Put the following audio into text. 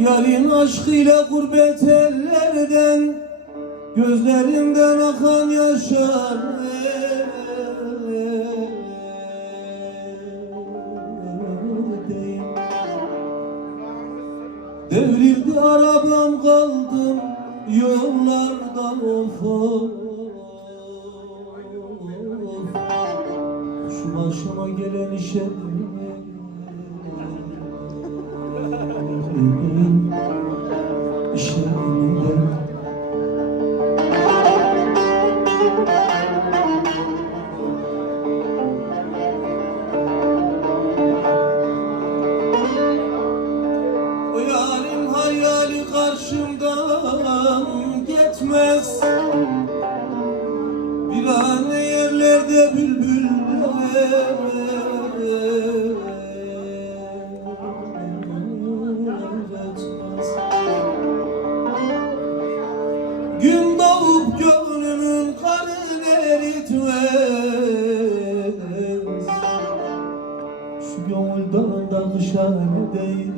Yarın aşkıyla gurbet ellerden Gözlerinden akan neredeyim? Devrildi arabam kaldım yollarda of of Şu başıma gelen işe O yarın hayali karşımdan gitmez Bir an yerlerde bülbüller gönlümün karını eritmez Şu gönül dağında kışa değil